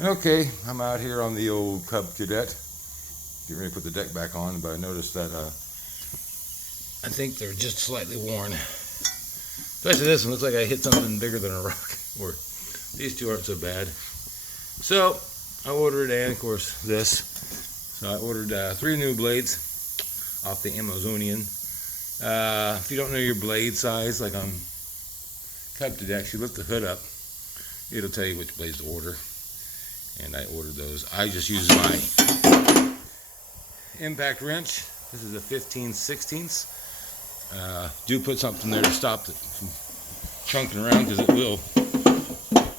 Okay, I'm out here on the old Cub Cadet. Getting ready to put the deck back on, but I noticed that I think they're just slightly worn. Especially this one, looks like I hit something bigger than a rock. Or these two aren't so bad. So I ordered, and of course this. So I ordered 3 new blades off the Amazonian. If you don't know your blade size, like on Cub Cadet, you lift the hood up, it'll tell you which blades to order. And I ordered those. I just use my impact wrench. This is a 15/16. Do put something there to stop it from chunking around, because it will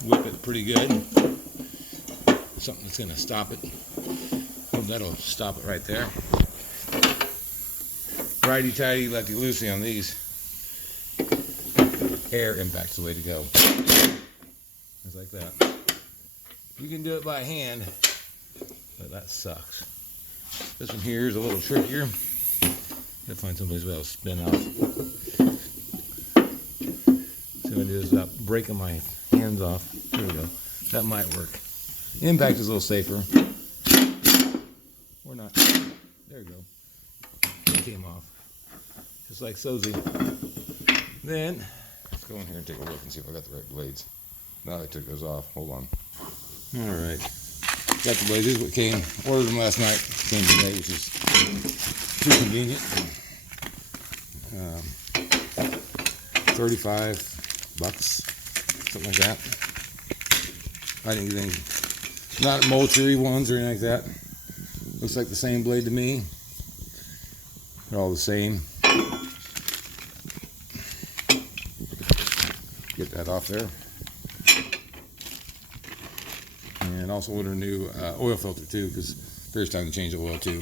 whip it pretty good. Something that's going to stop it. Oh, that'll stop it right there. Righty tighty, lefty loosey on these. Air impact's the way to go. Just like that. You can do it by hand, but that sucks. This one here is a little trickier. Gotta find someplace where it'll spin out. So I'm gonna do is stop breaking my hands off. There we go. That might work. Impact is a little safer. Or not. There we go. It came off. Just like Sozy. Then, let's go in here and take a look and see if I got the right blades. Now I took those off. Hold on. Alright, got the blades. This is what came. Ordered them last night. Came today, which is too convenient. 35 bucks, something like that. I didn't get any, not moultrie ones or anything like that. Looks like the same blade to me. They're all the same. Get that off there. And also order a new oil filter too, because there's time to change the oil too.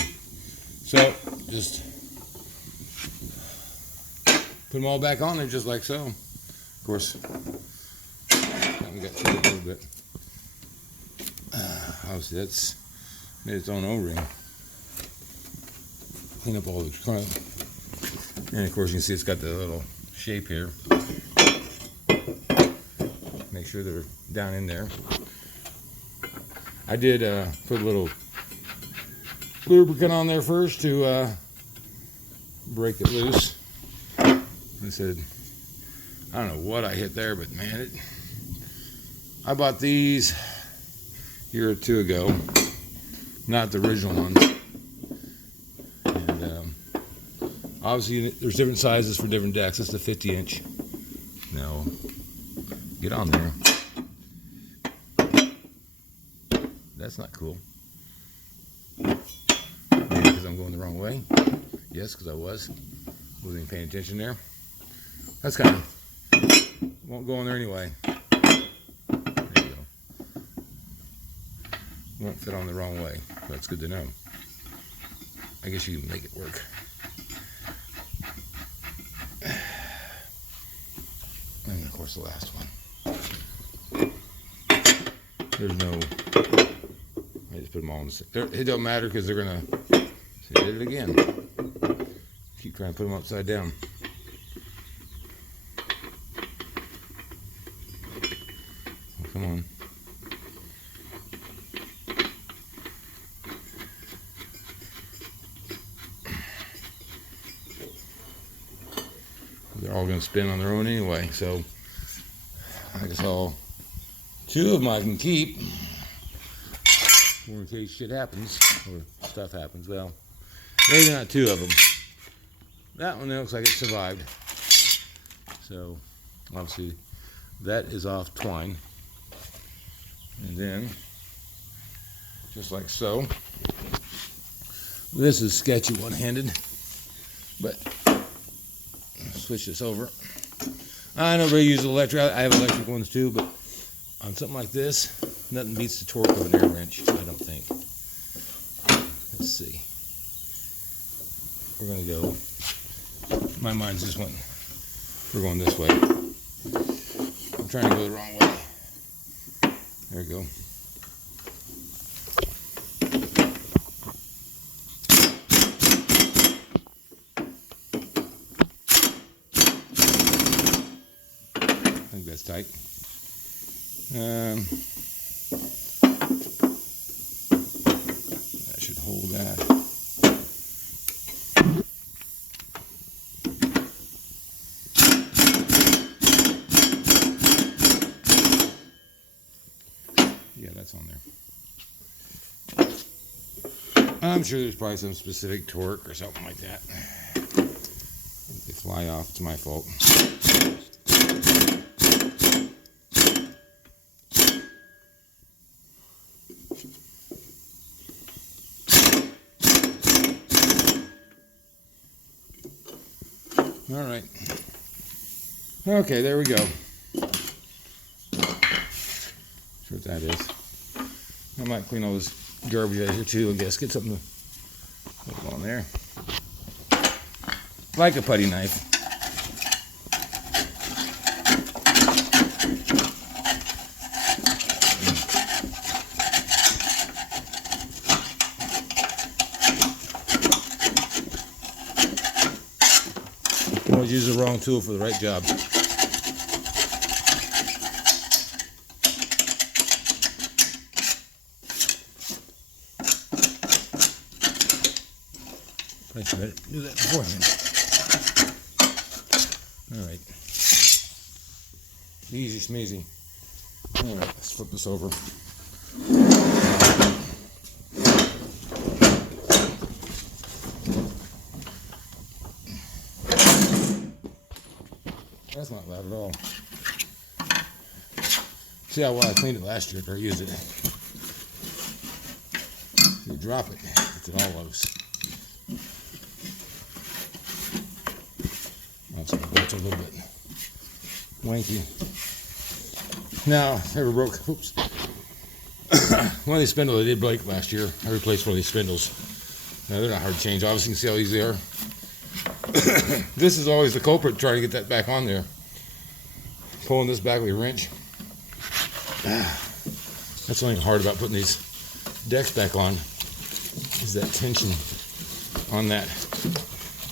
So just put them all back on there just like so. Of course, we got through a little bit. Obviously that's made its own O-ring. Clean up all the clump. And of course you can see it's got the little shape here. Make sure they're down in there. I did put a little lubricant on there first to break it loose. I said, I don't know what I hit there, but man, I bought these a year or two ago, not the original ones. And obviously there's different sizes for different decks. This is the 50-inch. Now, get on there. That's not cool. Maybe because I'm going the wrong way. Yes, because I wasn't even paying attention there. That's kind of, won't go in there anyway. There you go. Won't fit on the wrong way. That's good to know. I guess you can make it work. And of course the last one. There's no, I just put them all in the, it don't matter because they're gonna, see, I did it again. Keep trying to put them upside down. Oh, come on. They're all gonna spin on their own anyway, so I guess 2 of them I can keep. Or in case shit happens, or stuff happens. Well, maybe not 2 of them. That one looks like it survived. So, obviously, that is off twine. And then, just like so, this is sketchy one-handed, but switch this over. I know everybody uses electric. I have electric ones too, but on something like this, nothing beats the torque of an air wrench, I don't think. Let's see. We're going to go. My mind's just went. We're going this way. I'm trying to go the wrong way. There we go. I think that's tight. Hold that. Yeah, that's on there. I'm sure there's probably some specific torque or something like that. If they fly off, it's my fault. All right. Okay, there we go. That's what that is. I might clean all this garbage out of here too, I guess. Get something to hold on there. Like a putty knife. Always use the wrong tool for the right job. I should better do that beforehand. Alright. Easy smeezy. Alright, let's flip this over. That's not loud at all. See how well I cleaned it last year after I used it. You drop it, it's it all loose. That's a little bit wanky. Now, ever broke, oops. One of these spindles I did break last year. I replaced one of these spindles. Now, they're not hard to change. Obviously, you can see how easy they are. This is always the culprit, trying to get that back on there. Pulling this back with a wrench. That's the only hard about putting these decks back on, is that tension on that.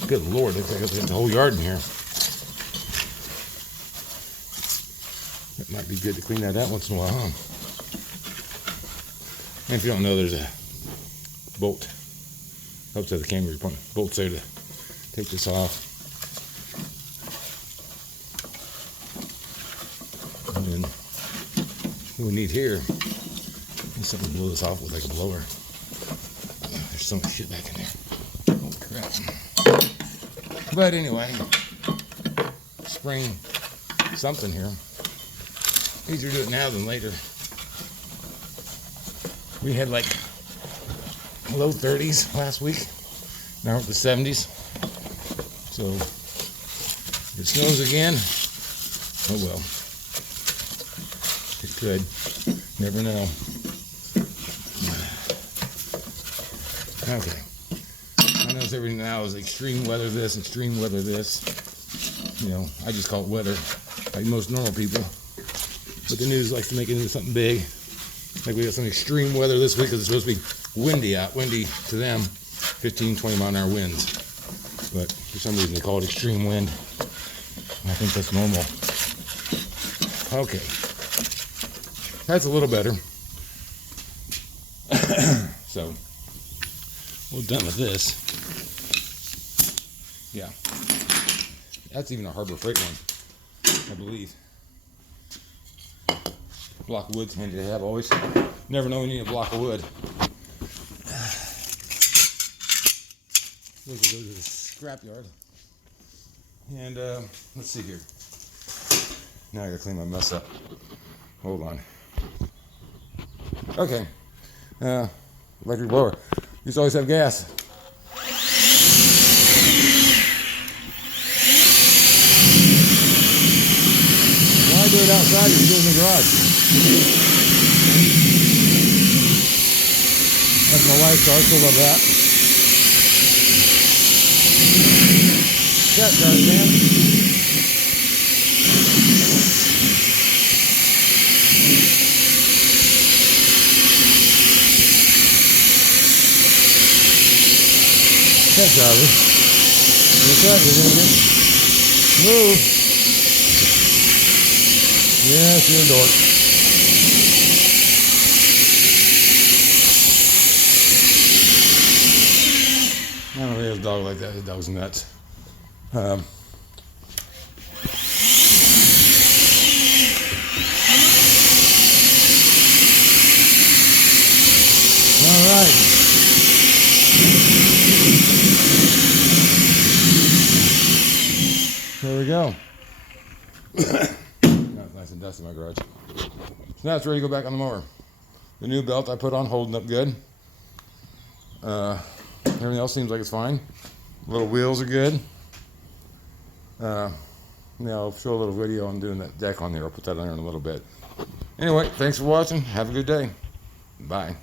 Good Lord, looks like I've got the whole yard in here. It might be good to clean that out once in a while, huh? And if you don't know, there's a bolt outside the camera. Bolts there to take this off. And then what we need here is something to blow this off with, like a blower. There's so much shit back in there. Oh crap. But anyway, spring something here. Easier to do it now than later. We had like low 30s last week. Now we're at the 70s. So if it snows again, oh well. It could. Never know. Okay. I know everything now is extreme weather this, extreme weather this. You know, I just call it weather, like most normal people. But the news likes to make it into something big. Like we got some extreme weather this week because it's supposed to be windy out. Windy to them, 15, 20 mile an hour winds. But for some reason they call it extreme wind. I think that's normal. Okay. That's a little better. So, we're done with this. Yeah. That's even a Harbor Freight one, I believe. Block of wood's handy to have always. Never know when you need a block of wood. We'll go to the scrapyard. And let's see here. Now I gotta clean my mess up. Hold on. Okay. Electric blower. Used to always have gas. Why do it outside if you do it in the garage? That's my wife's car, still love that. That drives, man. That's Charlie. What's up? You're gonna get move. Yes, you're a dork. go like that. The dog's nuts. All right. There we go. Nice and dusty in my garage. So now it's ready to go back on the mower. The new belt I put on holding up good. Everything else seems like it's fine. Little wheels are good. Yeah, I'll show a little video on doing that deck on there. I'll put that on there in a little bit. Anyway, thanks for watching. Have a good day. Bye.